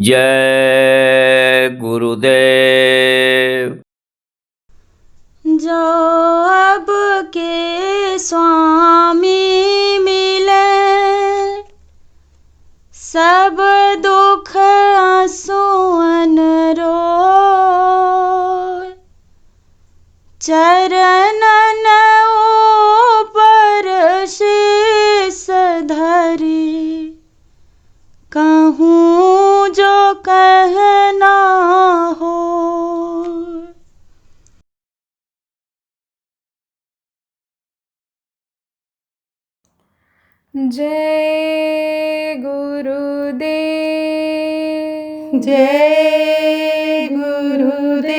जय गुरुदेव। जो अब के स्वामी मिले, सब दुख आंसुअन रोए। चरणन ऊपर शीस धरी, कहूँ जो कहना हो। जय गुरुदेव। जय गुरुदेव।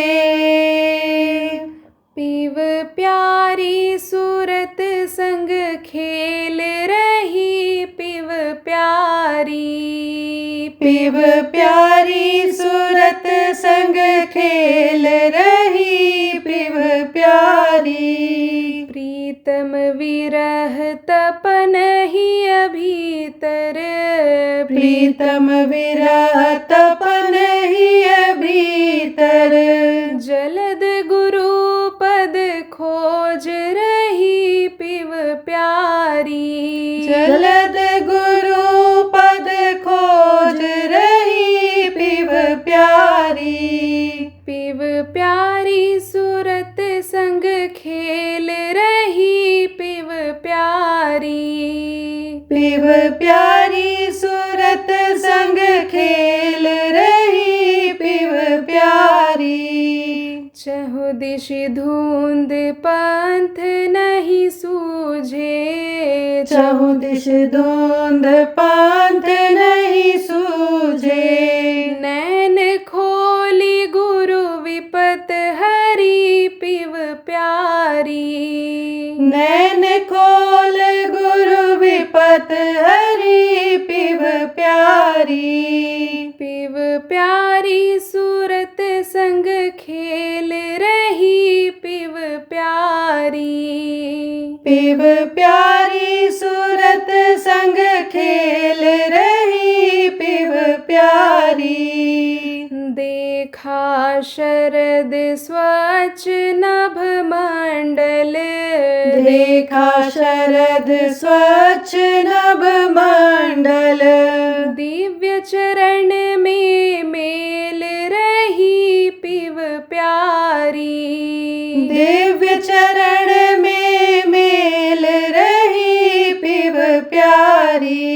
पीव प्यारी सूरत संग खेल रही, पीव प्यारी। पीव प्यारी सूरत संग खेल रही, पीव प्यारी। प्रीतम विरह तपन ही भीतर, प्रीतम विरह तपन ही भीतर। जलद गुरु पद खोज रही, पीव प्यारी। जलद गुरु पद खोज रही, पीव प्यारी। पीव प्यारी सूरत संग खेल रही, पीव प्यारी। पीव प्यारी सूरत संग खेल रही, पीव प्यारी। चहु दिश धुंध पंथ नहीं सूझे, चहु दिश धुंध पंथ नहीं सूझे। नैन खोली गुरु विपत हरी, पीव प्यारी। नैन खोल गुरु विपत हरी, पीव प्यारी। पीव प्यारी सूरत संग खेल रही, पीव प्यारी। पीव प्यारी सूरत संग खेल रही, पीव प्यारी। देखा शरद स्वच्छ नभ मंडल, देखा शरद स्वच्छ नभ मंडल। दिव्य चरण में मेल रही, पीव प्यारी। दिव्य चरण में मेल रही, पीव प्यारी।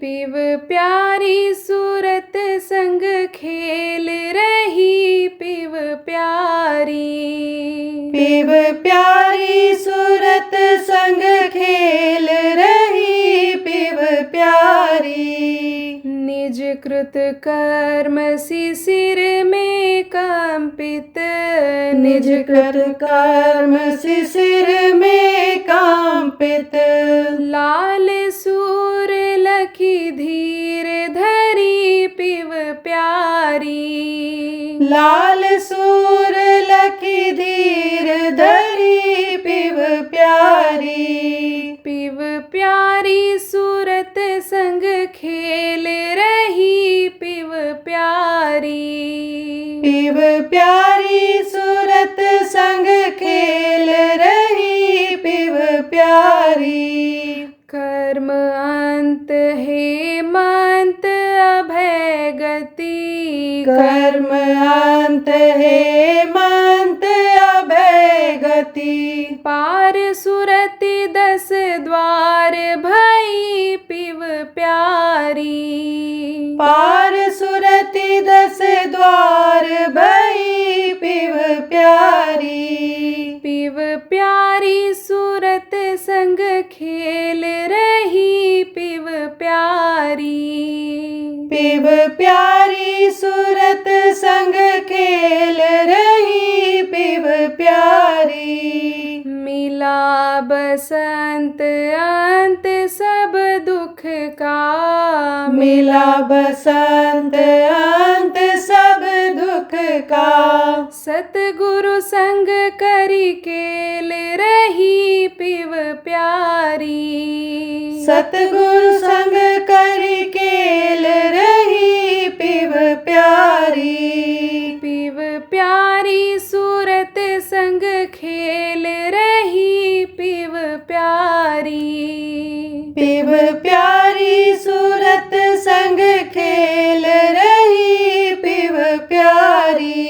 पीव प्यारी सूरत संग खेल रही, पीव प्यारी। पीव प्यारी सूरत संग खेल रही, पीव प्यारी। निज कृत कर्म शिशिर में कंपित, निज कृत कर्म शिशिर में कंपित। लाल सूर लखी धीर धरी, पीव प्यारी। लाल सूर लखी धीर धरी, पीव प्यारी। पीव प्यारी सूरत संग खेल रही, पीव प्यारी। पीव प्यारी सूरत संग खेल रही, पीव प्यारी। कर्म अंत हेमंत अभय गति, कर्म अंत हेमंत अभय गति। पार सुरति 10 द्वार भई, पीव प्यारी। पार सुरति 10 द्वार भई, पीव प्यारी। पीव प्यारी सूरत संग खेल रही, पीव प्यारी। पीव प्यारी सूरत संग खेल रही, पीव प्यारी। मिला बसंत अंत सब दुख का, मिला बसंत अंत सब दुख का। सतगुरु संग करी केल रही, पीव प्यारी। सतगुरु संग करी केल रही पिव प्यारी। पिव प्यारी सूरत संग खेल रही पिव प्यारी। पिव प्यारी सूरत संग खेल रही पिव प्यारी।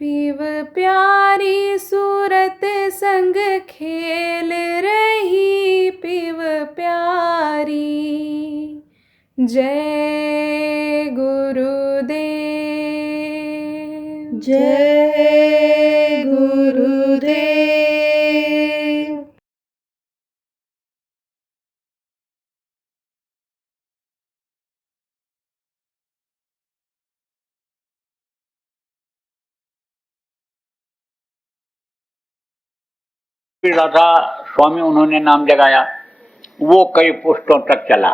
पिव प्यारी सूरत संग खेल रही पिव प्यारी। जय गुरुदेव। जय गुरुदेव। राधा स्वामी उन्होंने नाम जगाया, वो कई पुष्टों तक चला।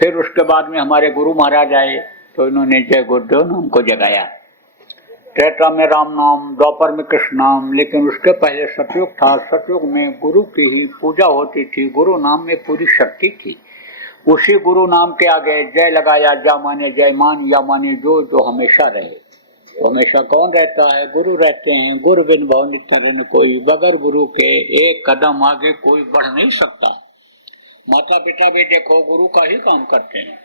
फिर उसके बाद में हमारे गुरु महाराज आए तो इन्होंने जय गुरुदेव नाम को जगाया। त्रेता में राम नाम, द्वापर में कृष्ण नाम, लेकिन उसके पहले सतयुग था। सतयुग में गुरु की ही पूजा होती थी, गुरु नाम में पूरी शक्ति थी। उसी गुरु नाम के आगे जय लगाया, जा माने जय मान, या माने जो जो हमेशा रहे। तो हमेशा कौन रहता है? गुरु रहते हैं। गुरु बिन भव नितरन कोई, बगैर गुरु के एक कदम आगे कोई बढ़ नहीं सकता। माता पिता भी देखो गुरु का ही काम करते हैं।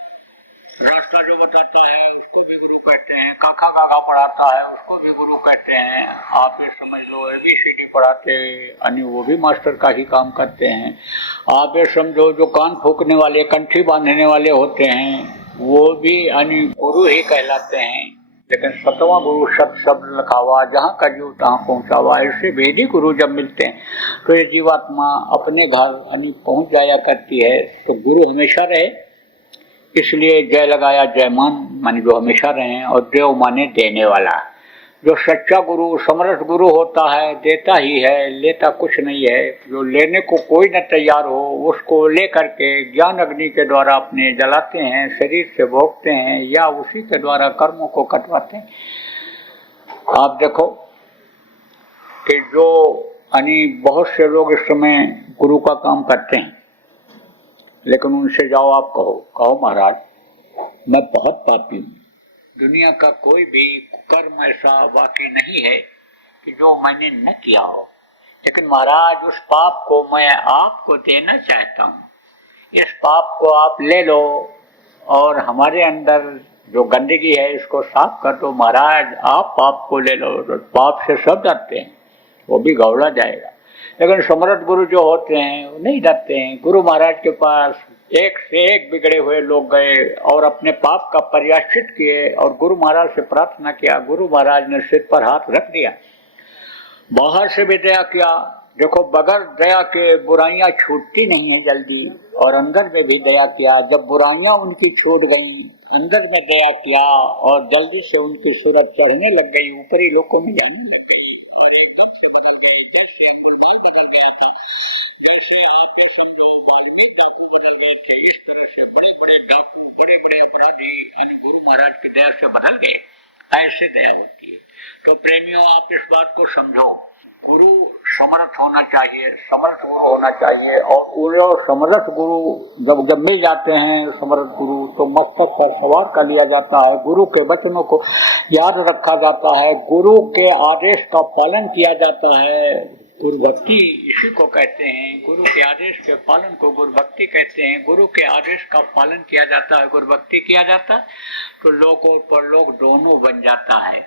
रास्ता जो बताता है उसको भी गुरु कहते हैं, काका काका पढ़ाता है उसको भी गुरु कहते हैं। आप ये समझ लो ABCD पढ़ाते यानी वो भी मास्टर का ही काम करते हैं। आप ये समझो जो कान फूकने वाले, कंठी बांधने वाले होते हैं वो भी यानी गुरु ही कहलाते हैं। लेकिन सतवां गुरु सत शब्द लखावा, जहाँ का जीव तहाँ पहुँचावा। ऐसे वेदी गुरु जब मिलते हैं तो ये जीवात्मा अपने घर यानी पहुँच जाया करती है। तो गुरु हमेशा रहे, इसलिए जय लगाया, जय मान माने जो हमेशा रहे, और देव माने देने वाला। जो सच्चा गुरु समर्थ गुरु होता है देता ही है, लेता कुछ नहीं है। जो लेने को कोई न तैयार हो उसको ले करके ज्ञान अग्नि के द्वारा अपने जलाते हैं, शरीर से भोगते हैं, या उसी के द्वारा कर्मों को कटवाते हैं। आप देखो कि जो यानी बहुत से लोग इस समय गुरु का काम करते हैं, लेकिन उनसे जाओ आप कहो महाराज मैं बहुत पापी हूँ, दुनिया का कोई भी कर्म ऐसा बाकी नहीं है कि जो मैंने न किया हो, लेकिन महाराज उस पाप को मैं आपको देना चाहता हूँ। इस पाप को आप ले लो और हमारे अंदर जो गंदगी है इसको साफ कर दो। महाराज आप पाप को ले लो। तो पाप से सब डरते हैं, वो भी गौड़ा जाएगा। लेकिन समर्थ गुरु जो होते हैं वो नहीं डरते हैं। गुरु महाराज के पास एक से एक बिगड़े हुए लोग गए और अपने पाप का प्रायश्चित किए और गुरु महाराज से प्रार्थना किया। गुरु महाराज ने सिर पर हाथ रख दिया, बाहर से भी दया किया। देखो बगैर दया के बुराइयां छूटती नहीं है जल्दी, और अंदर में भी दया किया। जब बुराइयां उनकी छूट गई, अंदर में दया किया और जल्दी से उनकी सूरत चढ़ने लग गई, ऊपरी लोकों में जाने लग गई और एकदम से बदल गए। जैसे कुर्बान बदल गया था, जैसे बदल गए थे, इस तरह से बड़े बड़े अपराधी गुरु महाराज की दया से बदल गए। ऐसे दया होती है। तो प्रेमियों आप इस बात को समझो, गुरु समर्थ होना चाहिए, समर्थ गुरु होना चाहिए। और वो समर्थ गुरु जब मिल जाते हैं समर्थ गुरु, तो मस्तक पर सवार कर लिया जाता है। गुरु के वचनों को याद रखा जाता है, गुरु के आदेश का पालन किया जाता है। गुरु भक्ति इसी को कहते हैं, गुरु के आदेश के पालन को गुरु भक्ति कहते हैं। गुरु के आदेश का पालन किया जाता है, गुरु भक्ति किया जाता है, तो लोक और परलोक दोनों बन जाता है।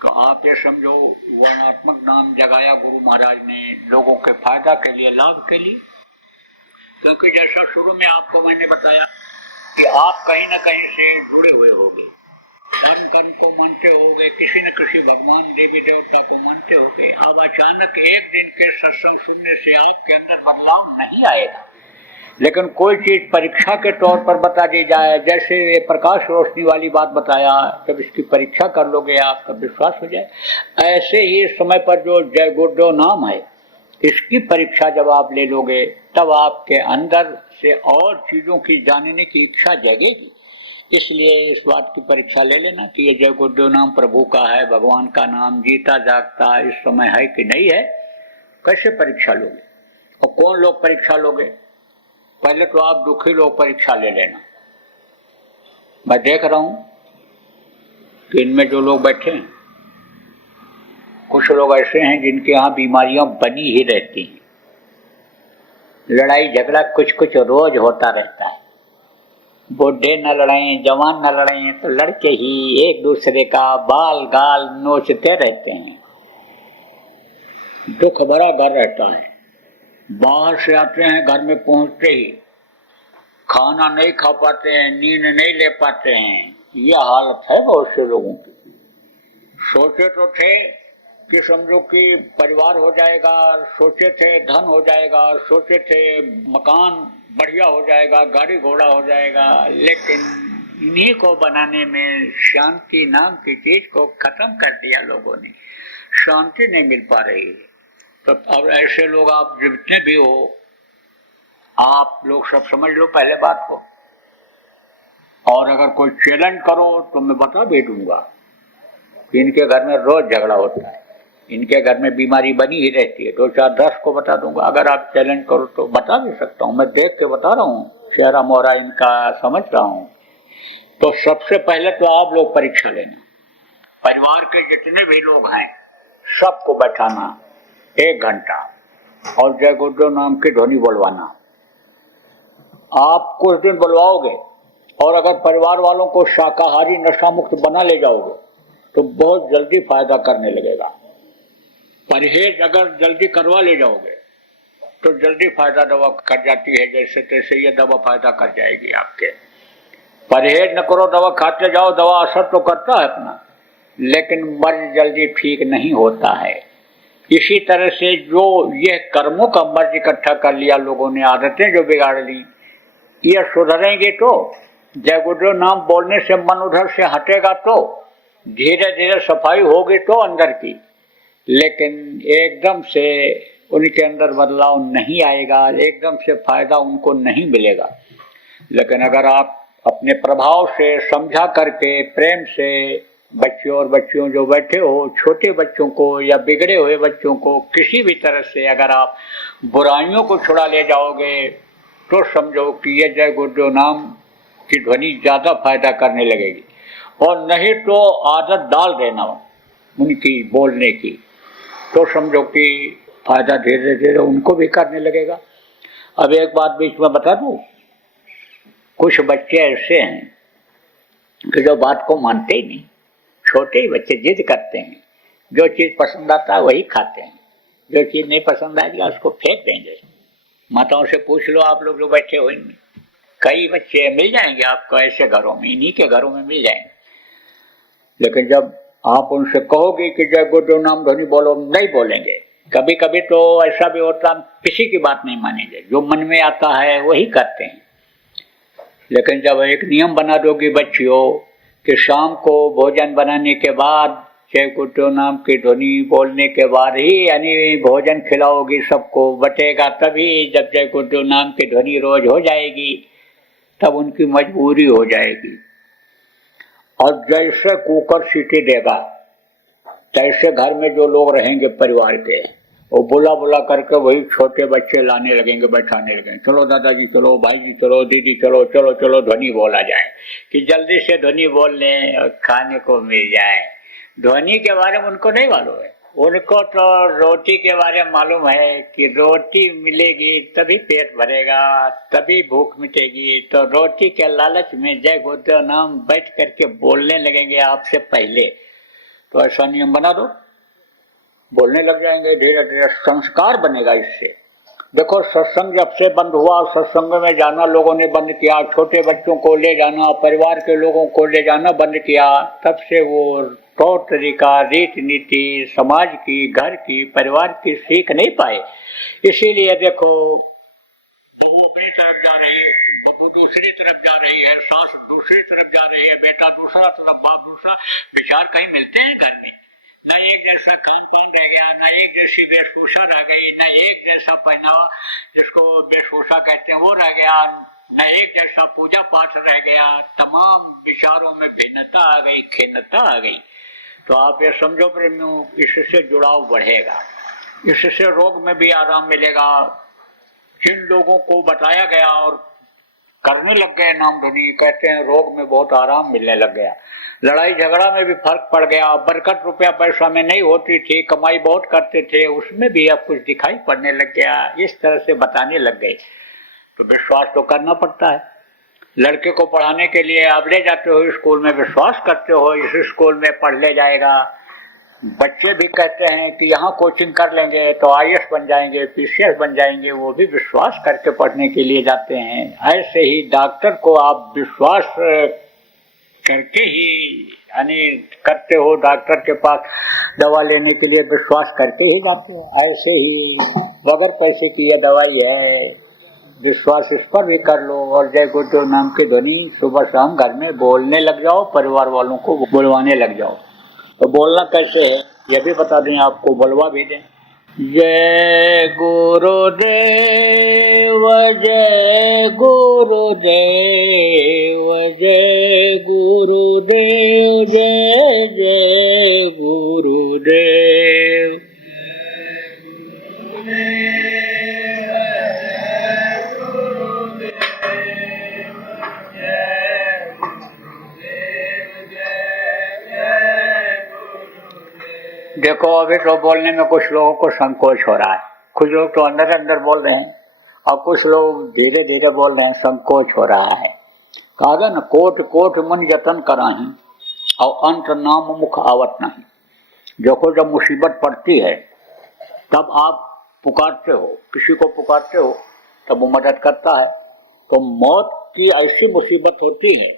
तो आप ये समझो वर्णात्मक नाम जगाया गुरु महाराज ने लोगों के फायदा के लिए, लाभ के लिए। क्योंकि जैसा शुरू में आपको मैंने बताया कि आप कहीं ना कहीं से जुड़े हुए होंगे, कर्म को मानते होगे, किसी न किसी भगवान देवी देवता को मानते होगे। अब अचानक एक दिन के सत्संग सुनने से आपके अंदर बदलाव नहीं आएगा, लेकिन कोई चीज परीक्षा के तौर पर बता दी जाए, जैसे ये प्रकाश रोशनी वाली बात बताया, जब इसकी परीक्षा कर लोगे आपका विश्वास हो जाए। ऐसे ही समय पर जो जय गुरुदेव नाम है, इसकी परीक्षा जब आप ले लोगे, तब आपके अंदर से और चीजों की जानने की इच्छा जगेगी। इसलिए इस बात की परीक्षा ले लेना कि ये जय गुरुदेव नाम प्रभु का है, भगवान का नाम जीता जागता इस समय है कि नहीं है। कैसे परीक्षा लोगे? और कौन लोग परीक्षा लोगे? पहले तो आप दुखी लोग परीक्षा ले लेना। मैं देख रहा हूं कि इनमें जो लोग बैठे हैं, कुछ लोग ऐसे हैं जिनके यहाँ बीमारियां बनी ही रहती हैं, लड़ाई झगड़ा कुछ कुछ रोज होता रहता है। बूढ़े न लड़ाएं, जवान न लड़ाएं, तो लड़के ही एक दूसरे का बाल गाल नोचते रहते हैं। दुख बड़ा घर रहता है। बाहर से आते हैं, घर में पहुंचते ही खाना नहीं खा पाते हैं, नींद नहीं ले पाते हैं। यह हालत है बहुत से लोगों की। सोचे तो थे कि समझो कि परिवार हो जाएगा, सोचे थे धन हो जाएगा, सोचे थे मकान बढ़िया हो जाएगा, गाड़ी घोड़ा हो जाएगा, लेकिन इन्हीं को बनाने में शांति नाम की चीज को खत्म कर दिया लोगों ने। शांति नहीं मिल पा रही है। तो अब ऐसे लोग आप जितने भी हो, आप लोग सब समझ लो पहले बात को। और अगर कोई चैलेंज करो तो मैं बता भी दूंगा कि इनके घर में रोज झगड़ा होता है, इनके घर में बीमारी बनी ही रहती है। 2 4 10 को बता दूंगा। अगर आप चैलेंज करो तो बता भी सकता हूँ, मैं देख के बता रहा हूँ, चेहरा मोहरा इनका समझ रहा हूँ। तो सबसे पहले तो आप लोग परीक्षा लेना। परिवार के जितने भी लोग हैं सबको बैठाना 1 घंटा और जय गुरुदेव नाम की ध्वनि बोलवाना। आप कुछ दिन बुलवाओगे और अगर परिवार वालों को शाकाहारी नशा मुक्त बना ले जाओगे तो बहुत जल्दी फायदा करने लगेगा। परहेज अगर जल्दी करवा ले जाओगे तो जल्दी फायदा दवा कर जाती है, जैसे तैसे ये दवा फायदा कर जाएगी आपके। परहेज न करो, दवा खाते जाओ, दवा असर तो करता है अपना, लेकिन मर्ज जल्दी ठीक नहीं होता है। इसी तरह से जो ये कर्मों का मर्ज इकट्ठा कर लिया लोगों ने, आदतें जो बिगाड़ ली, ये सुधरेंगे तो जय गुरुदेव नाम बोलने से मन उधर से हटेगा तो धीरे धीरे सफाई होगी तो अंदर की, लेकिन एकदम से उनके अंदर बदलाव नहीं आएगा, एकदम से फायदा उनको नहीं मिलेगा। लेकिन अगर आप अपने प्रभाव से समझा करके प्रेम से बच्चों और बच्चियों जो बैठे हो, छोटे बच्चों को या बिगड़े हुए बच्चों को किसी भी तरह से अगर आप बुराइयों को छुड़ा ले जाओगे तो समझो कि ये जय गुरुदेव नाम की ध्वनि ज्यादा फायदा करने लगेगी। और नहीं तो आदत डाल देना उनकी बोलने की, तो समझो कि फायदा धीरे धीरे उनको भी करने लगेगा। अब एक बात बीच में बता दूं, कुछ बच्चे ऐसे हैं कि जो बात को मानते ही नहीं। छोटे ही बच्चे जिद करते हैं, जो चीज पसंद आता है वही खाते हैं, जो चीज नहीं पसंद आएगी उसको फेंक देंगे। माताओं से पूछ लो, आप लोग जो बैठे हो इनमें कई बच्चे मिल जाएंगे आपको ऐसे घरों में, इन्हीं के घरों में मिल जाएंगे। लेकिन जब आप उनसे कहोगे कि जय गुरुदेव नाम ध्वनि बोलो, नहीं बोलेंगे। कभी कभी तो ऐसा भी होता, किसी की बात नहीं मानेंगे, जो मन में आता है वही करते हैं। लेकिन जब एक नियम बना दोगी बच्चियों कि शाम को भोजन बनाने के बाद जय गुरुदेव नाम की ध्वनि बोलने के बाद ही यानी भोजन खिलाओगी, सबको बटेगा तभी, जब जय गुरुदेव नाम की ध्वनि रोज हो जाएगी तब उनकी मजबूरी हो जाएगी। और जैसे कुकर सीटी देगा तैसे घर में जो लोग रहेंगे परिवार के, वो बुला बुला करके वही छोटे बच्चे लाने लगेंगे, बैठाने लगेंगे, चलो दादाजी चलो, भाई जी चलो, दीदी चलो, चलो चलो ध्वनि बोला जाए, कि जल्दी से ध्वनि बोल लें और खाने को मिल जाए। ध्वनि के बारे में उनको नहीं मालूम है, उनको तो रोटी के बारे में मालूम है कि रोटी मिलेगी तभी पेट भरेगा, तभी भूख मिटेगी। तो रोटी के लालच में जय गुरुदेव नाम बैठ करके बोलने लगेंगे आपसे पहले। तो ऐसा नियम बना दो, बोलने लग जाएंगे, धीरे धीरे संस्कार बनेगा इससे। देखो सत्संग जब से बंद हुआ, सत्संग में जाना लोगों ने बंद किया, छोटे बच्चों को ले जाना, परिवार के लोगों को ले जाना बंद किया, तब से वो तौर तरीका, रीति नीति समाज की, घर की, परिवार की सीख नहीं पाए। इसीलिए देखो बहू अपनी तरफ जा रही है, बहू दूसरी तरफ जा रही है, सास दूसरी तरफ जा रही है, बेटा दूसरा तरफ, बाप दूसरा, विचार कहीं मिलते हैं घर में? न एक जैसा खान पान रह गया, न एक जैसी वेशभूषा रह गई, न एक जैसा पहनावा जिसको वेशभूषा कहते हैं वो रह गया, न एक जैसा पूजा पाठ रह गया। तमाम विचारों में भिन्नता आ गई, खिन्नता आ गई। तो आप ये समझो प्रेमियों, इससे जुड़ाव बढ़ेगा, इससे रोग में भी आराम मिलेगा, जिन लोगों को बताया गया और करने लग गए नाम धनी, कहते हैं रोग में बहुत आराम मिलने लग गया, लड़ाई झगड़ा में भी फर्क पड़ गया, बरकत रुपया पैसा में नहीं होती थी, कमाई बहुत करते थे, उसमें भी अब कुछ दिखाई पड़ने लग गया। इस तरह से बताने लग गए। तो विश्वास तो करना पड़ता है। लड़के को पढ़ाने के लिए आप ले जाते हो स्कूल में, विश्वास करते हो इस स्कूल में पढ़ ले जाएगा। बच्चे भी कहते हैं कि यहाँ कोचिंग कर लेंगे तो IAS बन जाएंगे, PCS बन जाएंगे, वो भी विश्वास करके पढ़ने के लिए जाते हैं। ऐसे ही डॉक्टर को आप विश्वास करके ही यानी करते हो, डॉक्टर के पास दवा लेने के लिए विश्वास करके ही जाते हो। ऐसे ही बगैर पैसे की यह दवाई है, विश्वास इस पर भी कर लो और जय गुरुदेव नाम की ध्वनि सुबह शाम घर में बोलने लग जाओ, परिवार वालों को बुलवाने लग जाओ। तो बोलना कैसे है ये भी बता दें, आपको बुलवा भी दें। जय गुरुदेव, जय गुरुदेव, जय गुरुदेव, जय जय गुरुदेव। देखो अभी तो बोलने में कुछ लोगों को संकोच हो रहा है, कुछ लोग तो अंदर अंदर बोल रहे हैं और कुछ लोग धीरे धीरे बोल रहे हैं, संकोच हो रहा है। कहा गया ना, कोट कोट मन यतन कराही और अंत नाम मुख आवत नहीं। देखो जब मुसीबत पड़ती है तब आप पुकारते हो, किसी को पुकारते हो तब वो मदद करता है। तो मौत की ऐसी मुसीबत होती है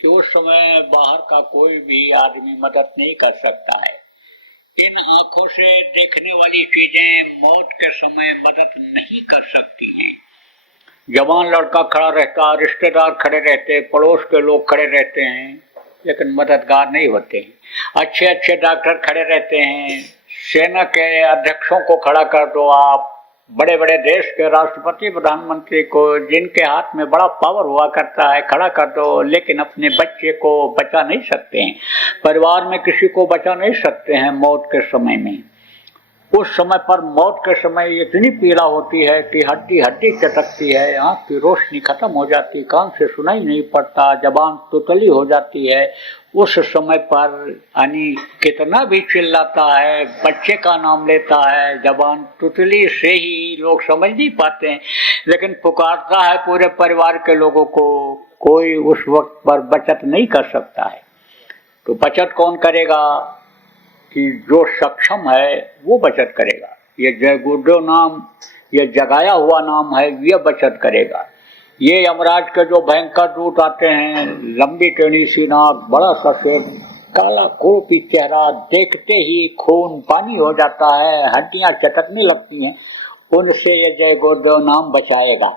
कि उस समय बाहर का कोई भी आदमी मदद नहीं कर सकता है। इन आंखों से देखने वाली चीजें मौत के समय मदद नहीं कर सकती हैं। जवान लड़का खड़ा रहता, रिश्तेदार खड़े रहते, पड़ोस के लोग खड़े रहते हैं, लेकिन मददगार नहीं होते हैं। अच्छे अच्छे डॉक्टर खड़े रहते हैं, सेना के अध्यक्षों को खड़ा कर दो आप, बड़े बड़े देश के राष्ट्रपति प्रधानमंत्री को जिनके हाथ में बड़ा पावर हुआ करता है खड़ा कर दो, लेकिन अपने बच्चे को बचा नहीं सकते हैं, परिवार में किसी को बचा नहीं सकते हैं मौत के समय में। उस समय पर मौत के समय इतनी पीड़ा होती है कि हड्डी हड्डी चटकती है, आँख की रोशनी खत्म हो जाती, कान से सुनाई नहीं पड़ता, जबान तुतली हो जाती है। उस समय पर यानी कितना भी चिल्लाता है, बच्चे का नाम लेता है, जबान तुतली से ही लोग समझ नहीं पाते हैं, लेकिन पुकारता है पूरे परिवार के लोगों को, कोई उस वक्त पर बचत नहीं कर सकता है। तो बचत कौन करेगा कि जो सक्षम है वो बचत करेगा। ये जय गुरुदेव नाम, ये जगाया हुआ नाम है, ये बचत करेगा। ये यमराज के जो भयंकर दूत आते हैं, लंबी टेढ़ी सी नाक, बड़ा सफेद काला कोपी चेहरा, देखते ही खून पानी हो जाता है, हड्डियां चटकने लगती हैं, उनसे ये जय गुरुदेव नाम बचाएगा।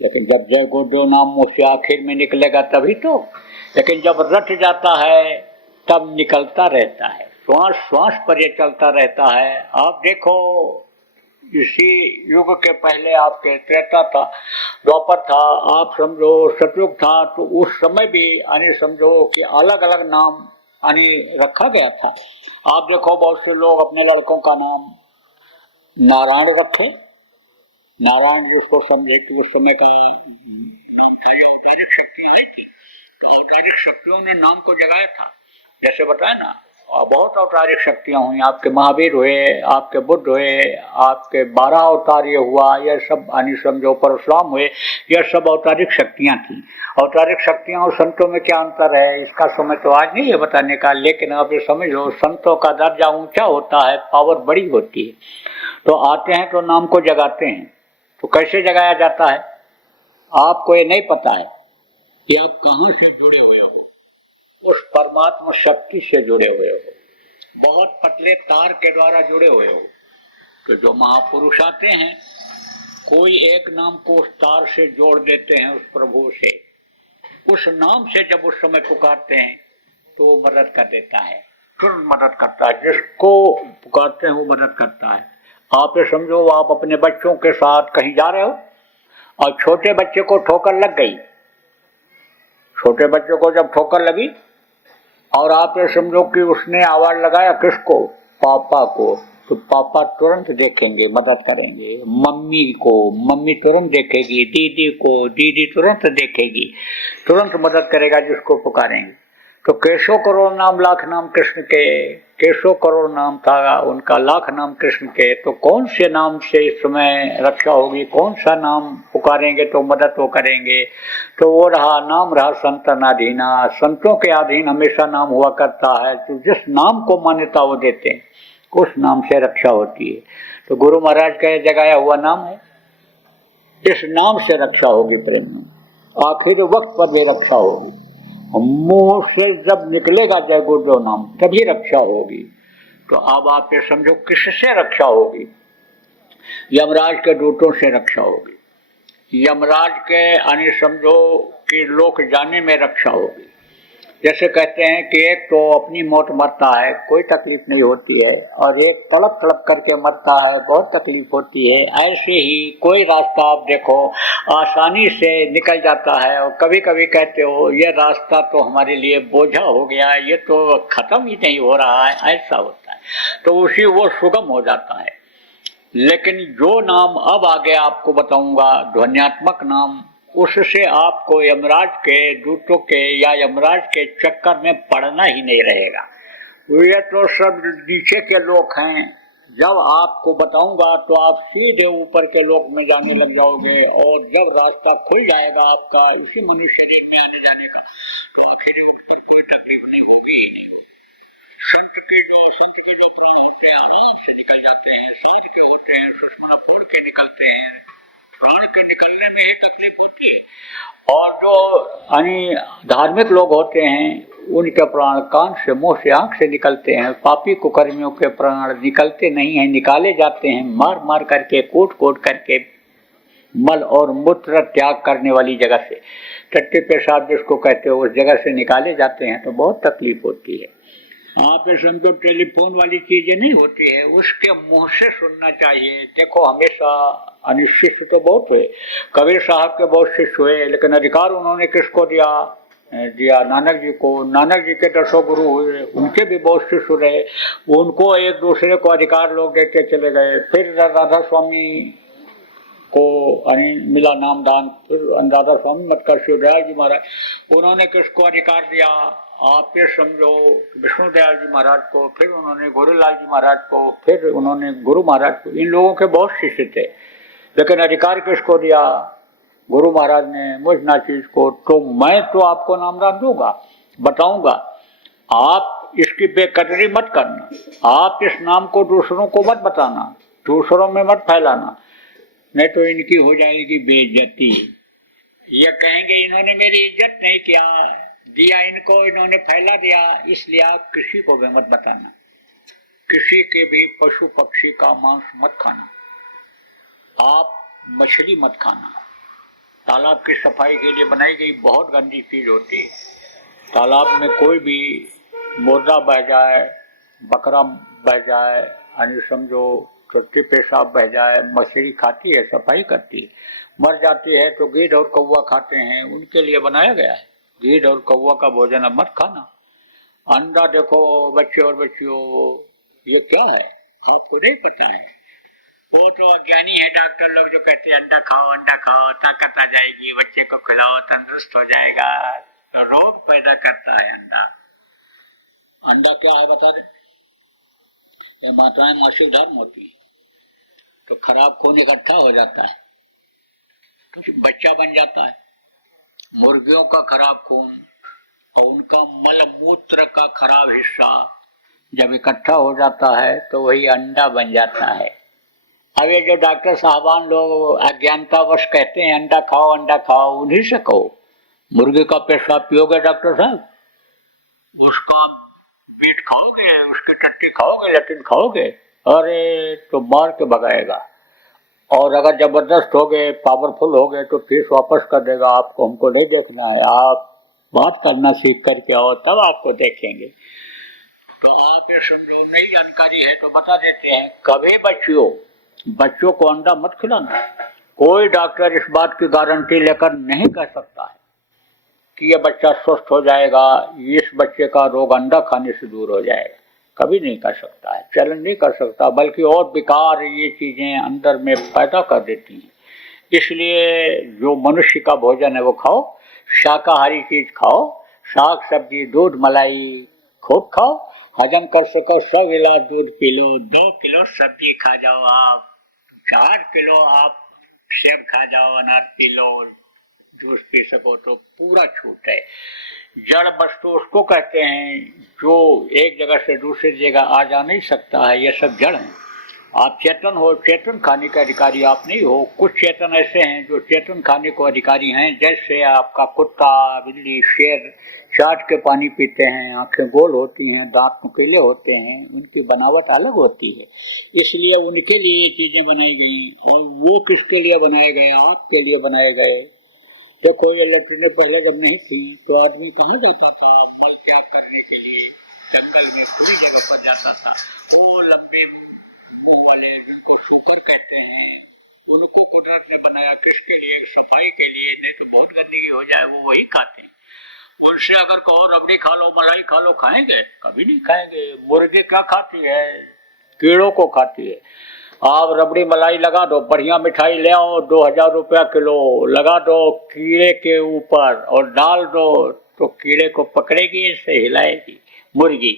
लेकिन जब जय गुरुदेव नाम मुँह से आखिर में निकलेगा तभी तो, लेकिन जब रट जाता है तब निकलता रहता है, श्वास श्वास पर ये चलता रहता है। आप देखो इसी युग के पहले आपके त्रेता था, द्वापर था, आप समझो सतयुग था, तो उस समय भी यानी समझो कि अलग अलग नाम यानी रखा गया था। आप देखो बहुत से लोग अपने लड़कों का नाम नारायण रखे, नारायण जिसको समझे कि उस समय का नाम था, ये औतारिक शक्तियां आई थी, तो औतारिक शक्तियों ने नाम को जगाया था। जैसे बताया ना, बहुत अवतारिक शक्तियां हुई, आपके महावीर हुए, आपके बुद्ध हुए, आपके 12 अवतार ये हुआ, यह सब यानी समझो परशुराम हुए, यह सब अवतारिक शक्तियां थी। अवतारिक शक्तियां और संतों में क्या अंतर है इसका समय तो आज नहीं है बताने का, लेकिन आप ये समझ लो संतों का दर्जा ऊंचा होता है, पावर बड़ी होती है। तो आते हैं तो नाम को जगाते हैं। तो कैसे जगाया जाता है आपको ये नहीं पता है कि आप कहाँ से जुड़े हुए हो, उस परमात्मा शक्ति से जुड़े हुए हो, बहुत पतले तार के द्वारा जुड़े हुए हो। तो जो महापुरुष आते हैं कोई एक नाम को उस तार से जोड़ देते हैं, उस प्रभु से, उस नाम से जब उस समय पुकारते हैं तो मदद कर देता है, तुरंत मदद करता है। जिसको पुकारते हैं वो मदद करता है। आप ये समझो आप अपने बच्चों के साथ कहीं जा रहे हो और छोटे बच्चे को ठोकर लग गई, छोटे बच्चे को जब ठोकर लगी और आप ये समझो कि उसने आवाज लगाया किसको, पापा को, तो पापा तुरंत देखेंगे, मदद करेंगे। मम्मी को मम्मी तुरंत देखेगी, दीदी को दीदी तुरंत देखेगी, तुरंत मदद करेगा जिसको पुकारेंगे। तो केशव करोड़ नाम लाख नाम कृष्ण के, केशव करोड़ नाम था उनका, लाख नाम कृष्ण के। तो कौन से नाम से इस समय रक्षा होगी, कौन सा नाम पुकारेंगे तो मदद वो करेंगे? तो वो रहा नाम रहा संतनाधीना, संतों के अधीन हमेशा नाम हुआ करता है। तो जिस नाम को मान्यता वो देते हैं उस नाम से रक्षा होती है। तो गुरु महाराज का जगाया हुआ नाम है, इस नाम से रक्षा होगी प्रेम में, आखिर वक्त पर भी रक्षा होगी। मुंह से जब निकलेगा जय गुरुदेव नाम तभी रक्षा होगी। तो अब आप ये समझो किससे रक्षा होगी? यमराज के दूतों से रक्षा होगी, यमराज के यानी समझो कि लोक जाने में रक्षा होगी। जैसे कहते हैं कि एक तो अपनी मौत मरता है, कोई तकलीफ नहीं होती है, और एक तड़प तड़प करके मरता है, बहुत तकलीफ होती है। ऐसे ही कोई रास्ता आप देखो आसानी से निकल जाता है, और कभी कभी कहते हो ये रास्ता तो हमारे लिए बोझा हो गया, ये तो खत्म ही नहीं हो रहा है, ऐसा होता है। तो उसी वो सुगम हो जाता है। लेकिन जो नाम अब आगे आपको बताऊंगा, ध्वन्यात्मक नाम, उससे आपको यमराज के दूतों के या यमराज के चक्कर में पड़ना ही नहीं रहेगा। ये तो सब नीचे के लोग हैं, जब आपको बताऊंगा तो आप सीधे ऊपर के लोक में जाने लग जाओगे, और जब रास्ता खुल जाएगा आपका इसी मनुष्य शरीर में आने जाने का, तो आखिर पर कोई तकलीफ नहीं होगी ही नहीं। सत्य के जो प्राण होते हैं आराम से निकल जाते हैं, साज के होते हैं, सुषमा फोड़ के निकलते हैं, प्राण के निकलने में ही तकलीफ होती है। और जो यानी धार्मिक लोग होते हैं उनके प्राण कान से, मुंह से, आंख से निकलते हैं। पापी कुकर्मियों के प्राण निकलते नहीं हैं, निकाले जाते हैं मार मार करके, कोट कोट करके, मल और मूत्र त्याग करने वाली जगह से, टट्टी पेशाब जिसको कहते हो उस जगह से निकाले जाते हैं। तो बहुत तकलीफ होती है। आप ये समझो टेलीफोन वाली चीजें नहीं होती है, उसके मुंह से सुनना चाहिए। देखो हमेशा अनिश्चित तो बहुत हुए, कबीर साहब के बहुत शिष्य हुए, लेकिन अधिकार उन्होंने किसको दिया नानक जी को। नानक जी के 10 गुरु हुए, उनके भी बहुत शिष्य रहे, उनको एक दूसरे को अधिकार लोग देते चले गए। फिर राधा स्वामी को मिला नामदान, फिर राधा स्वामी मतकर शिवदयाल जी महाराज, उन्होंने किसको अधिकार दिया? आप ये समझो विष्णुदयाल जी महाराज को, फिर उन्होंने गोरेलाल जी महाराज को, फिर उन्होंने गुरु महाराज को। इन लोगों के बहुत शिष्य थे, लेकिन अधिकार किसको दिया? गुरु महाराज ने, मुझ नाचीज को। तो मैं तो आपको नामदान दूंगा, बताऊंगा, आप इसकी बेकदरी मत करना, आप इस नाम को दूसरों को मत बताना, दूसरों में मत फैलाना, नहीं तो इनकी हो जाएगी बेइज्जती। ये कहेंगे इन्होंने मेरी इज्जत नहीं दिया इनको, इन्होंने फैला दिया, इसलिए आप किसी को भी मत बताना, किसी के भी पशु पक्षी का मांस मत खाना, आप मछली मत खाना। तालाब की सफाई के लिए बनाई गई बहुत गंदी चीज होती है। तालाब में कोई भी मुर्दा बह जाए, बकरा बह जाए, यानी समझो चुपटी पेशाब बह जाए, मछली खाती है, सफाई करती है, मर जाती है तो गिद्ध और कौवा खाते हैं, उनके लिए बनाया गया है। गिद्ध और कौवा का भोजन अब मत खाना। अंडा देखो बच्चे और बच्चियों, ये क्या है आपको नहीं पता है? वो तो अज्ञानी है डॉक्टर लोग जो कहते हैं अंडा खाओ, ताकत आ जाएगी, बच्चे को खिलाओ तंदुरुस्त हो जाएगा। तो रोग पैदा करता है अंडा। अंडा क्या है बता दें? ये माताएं मासिक धर्म होती है, तो खराब खून इकट्ठा हो जाता है तो बच्चा बन जाता है। मुर्गियों का खराब खून और उनका मल मूत्र का खराब हिस्सा जब इकट्ठा हो जाता है तो वही अंडा बन जाता है। अब ये जो डॉक्टर साहबान लोग अज्ञानतावश कहते हैं अंडा खाओ, उन्हीं से कहो मुर्गी का पेशाब पियोगे डॉक्टर साहब, उसका बीट खाओगे, उसकी टट्टी खाओगे, लैट्रिन खाओगे, अरे तो मार के भगाएगा। और अगर जबरदस्त हो गए, पावरफुल हो गए तो फीस वापस कर देगा आपको। हमको नहीं देखना है, आप बात करना सीख करके आओ तब आपको देखेंगे। तो आप ये समझो नई जानकारी है तो बता देते हैं। कभी बच्चों को अंडा मत खिलाना। कोई डॉक्टर इस बात की गारंटी लेकर नहीं कह सकता है कि ये बच्चा स्वस्थ हो जाएगा, इस बच्चे का रोग अंडा खाने से दूर हो जाएगा। कभी नहीं कर सकता है, चैलेंज नहीं कर सकता, बल्कि और बेकार ये चीजें अंदर में पैदा कर देती हैं। इसलिए जो मनुष्य का भोजन है वो खाओ, शाकाहारी चीज खाओ, साग सब्जी दूध मलाई खूब खाओ, हजम कर सको 100 गिलास दूध पी लो, 2 किलो सब्जी खा जाओ आप, 4 किलो आप सेब खा जाओ, अनार पी लो, जूस पी सको तो पूरा छूट है। जड़ वस्तु उसको कहते हैं जो एक जगह से दूसरी जगह आ जा नहीं सकता है, ये सब जड़ हैं। आप चेतन हो, चेतन खाने के अधिकारी आप नहीं हो। कुछ चेतन ऐसे हैं जो चेतन खाने को अधिकारी हैं, जैसे आपका कुत्ता, बिल्ली, शेर चाट के पानी पीते हैं, आंखें गोल होती हैं, दांत नुकीले होते हैं, उनकी बनावट अलग होती है, इसलिए उनके लिए ये चीजें बनाई गई। और वो किसके लिए बनाए गए? आपके लिए बनाए गए। देखो ये लैट्रिन पहले जब नहीं थी तो आदमी कहाँ जाता था मल त्याग करने के लिए? जंगल में खुली जगह पर जाता था। वो लंबे मुंह वाले जिनको शूकर कहते हैं, उनको कुदरत ने बनाया किसके लिए? सफाई के लिए, नहीं तो बहुत गंदगी हो जाए, वो वही खाते हैं। उनसे अगर कहो रबड़ी खा लो, मलाई खा लो, खाएंगे? कभी नहीं खाएंगे। मुर्गे क्या खाती है? कीड़ों को खाती है। आप रबड़ी मलाई लगा दो, बढ़िया मिठाई ले आओ, 2000 रुपया किलो लगा दो कीड़े के ऊपर और डाल दो, तो कीड़े को पकड़ेगी, इसे हिलाएगी मुर्गी,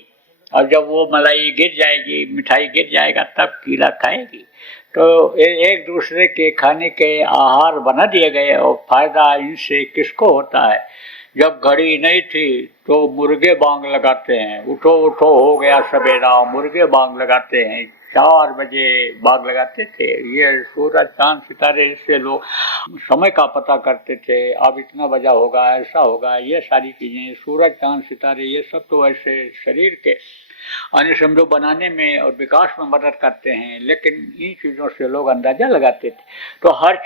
और जब वो मलाई गिर जाएगी, मिठाई गिर जाएगा, तब कीड़ा खाएगी। तो एक दूसरे के खाने के आहार बना दिए गए। और फायदा इनसे किसको होता है? जब घड़ी नहीं थी तो मुर्गे बांग लगाते हैं, उठो उठो हो गया सवेरा, मुर्गे बांग लगाते हैं, 4 बजे बांग लगाते थे। ये सूरज चांद सितारे से लोग समय का पता करते थे, अब इतना बजा होगा, ऐसा होगा, ये सारी चीजें, सूरज चांद सितारे ये सब तो ऐसे शरीर के अन्य समझो बनाने में और विकास में मदद करते हैं, लेकिन इन चीजों से लोग अंदाजा लगाते थे। तो हर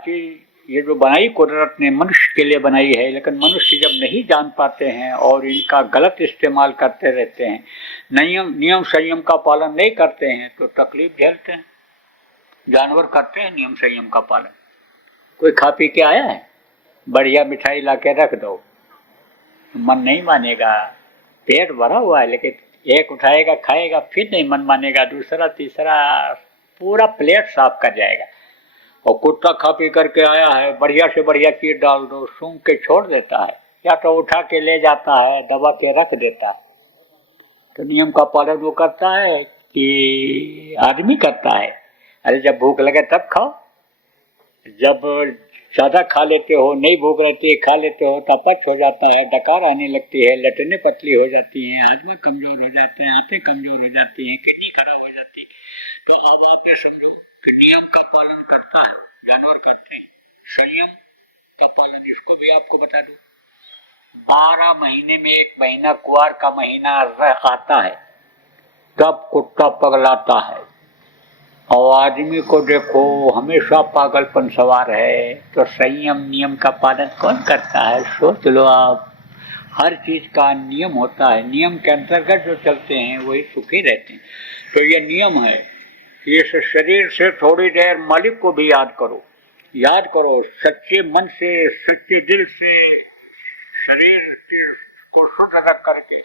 चीज ये जो बनाई कुदरत ने मनुष्य के लिए बनाई है, लेकिन मनुष्य जब नहीं जान पाते हैं और इनका गलत इस्तेमाल करते रहते हैं, नियम संयम का पालन नहीं करते हैं, तो तकलीफ झेलते हैं। जानवर करते हैं नियम संयम का पालन। कोई खा पी के आया है, बढ़िया मिठाई ला के रख दो, मन नहीं मानेगा, पेट भरा हुआ है, लेकिन एक उठाएगा खाएगा, फिर नहीं मन मानेगा, दूसरा तीसरा पूरा प्लेट साफ कर जाएगा। और कुत्ता खा पी करके आया है, बढ़िया से बढ़िया चीज डाल दो, सूंघ के छोड़ देता है, या तो उठा के ले जाता है, दबा के रख देता है। तो नियम का पालन वो करता है कि आदमी करता है? अरे जब भूख लगे तब खाओ, जब ज्यादा खा लेते हो, नहीं भूख रहती है, खा लेते हो, तो अपच हो जाता है, डकार आने लगती है, लटने पतली हो जाती है, हाथ में कमजोर हो जाते हैं, आंखें कमजोर हो जाती है, किडनी खराब हो जाती है। तो अब आप ये समझो कि नियम का पालन करता है, जानवर करते हैं। संयम का पालन, इसको भी आपको बता दूं, 12 महीने में एक महीना कुआर का महीना आता है, तब कुत्ता पगलाता है। और आदमी को देखो हमेशा पागलपन सवार है, तो संयम नियम का पालन कौन करता है? सोच लो आप। हर चीज का नियम होता है, नियम के अंतर्गत जो चलते हैं वही सुखी रहते हैं। तो ये नियम है। इस शरीर से थोड़ी देर मालिक को भी याद करो, सच्चे मन से, सच्चे दिल से, शरीर को शुद्ध रख करके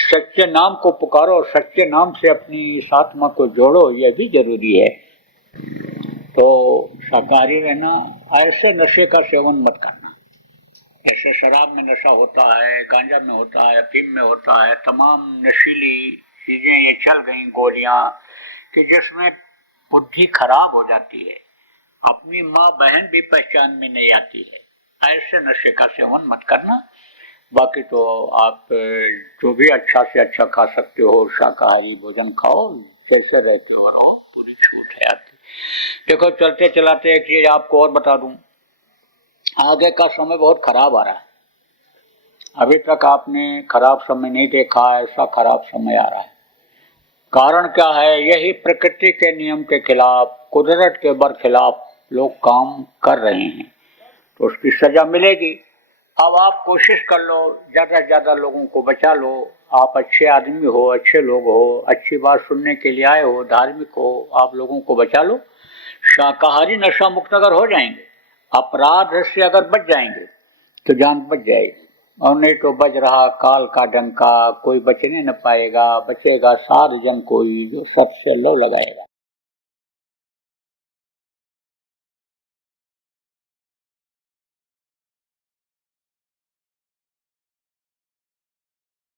सच्चे नाम को पुकारो, सच्चे नाम से अपनी इस आत्मा को जोड़ो, यह भी जरूरी है। तो शाकाहारी रहना, ऐसे नशे का सेवन मत करना। जैसे शराब में नशा होता है, गांजा में होता है, अफीम में होता है, तमाम नशीली चीजें ये चल गई, गोलियां, कि जिसमें बुद्धि खराब हो जाती है, अपनी माँ बहन भी पहचान में नहीं आती है। ऐसे नशे का सेवन मत करना। बाकी तो आप जो भी अच्छा से अच्छा खा सकते हो, शाकाहारी भोजन खाओ, जैसे रहते हो रहो, पूरी छूट है आपकी। देखो चलते चलाते एक चीज आपको और बता दूं, आगे का समय बहुत खराब आ रहा है। अभी तक आपने खराब समय नहीं देखा, ऐसा खराब समय आ रहा है। कारण क्या है? यही प्रकृति के नियम के खिलाफ, कुदरत के बरखिलाफ लोग काम कर रहे हैं, तो उसकी सजा मिलेगी। अब आप कोशिश कर लो, ज्यादा से ज्यादा लोगों को बचा लो। आप अच्छे आदमी हो, अच्छे लोग हो, अच्छी बात सुनने के लिए आए हो, धार्मिक हो, आप लोगों को बचा लो। शाकाहारी नशा मुक्त अगर हो जाएंगे, अपराध से अगर बच जाएंगे, तो जान बच जाएगी। और नहीं तो बज रहा काल का डंका, कोई बचने न पाएगा, बचेगा साध जन कोई जो सत से लौ लगाएगा।